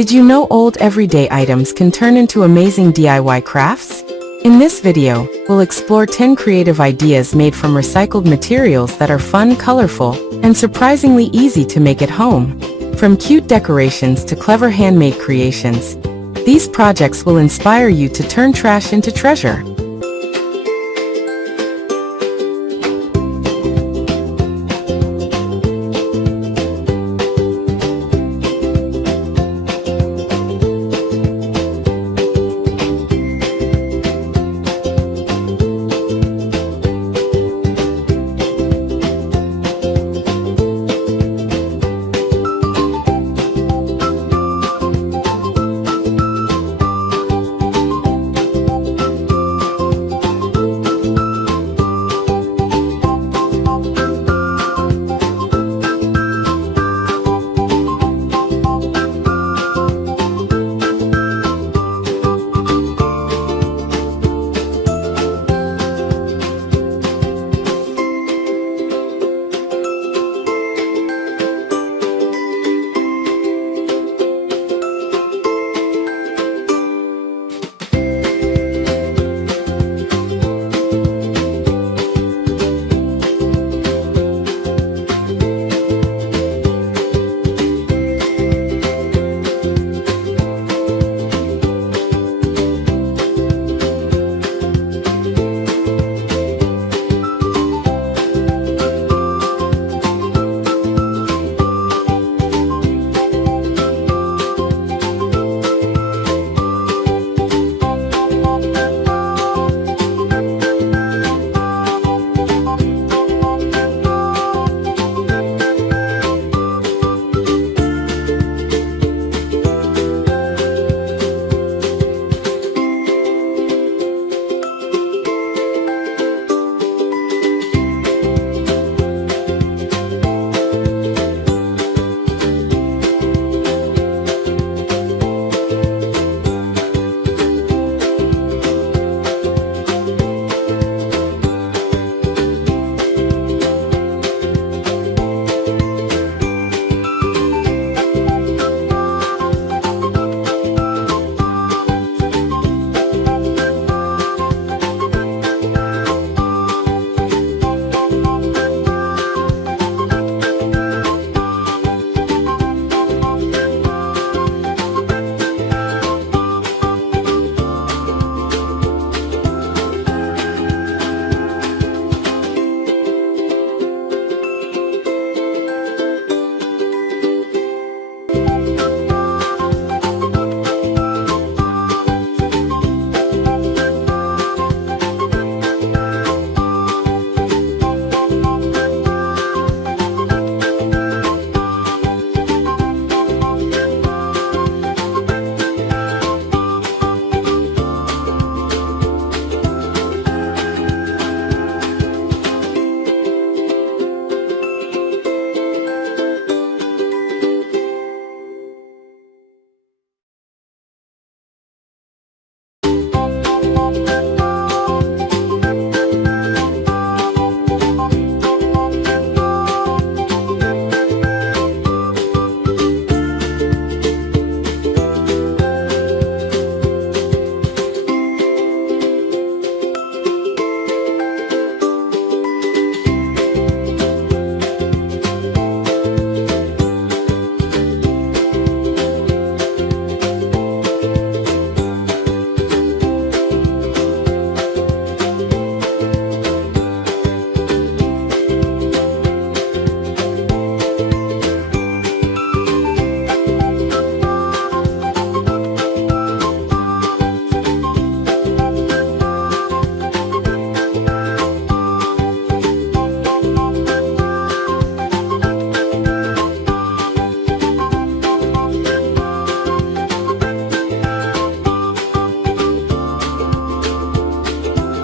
Did you know old everyday items can turn into amazing DIY crafts? In this video, we'll explore 10 creative ideas made from recycled materials that are fun, colorful, and surprisingly easy to make at home. From cute decorations to clever handmade creations, these projects will inspire you to turn trash into treasure.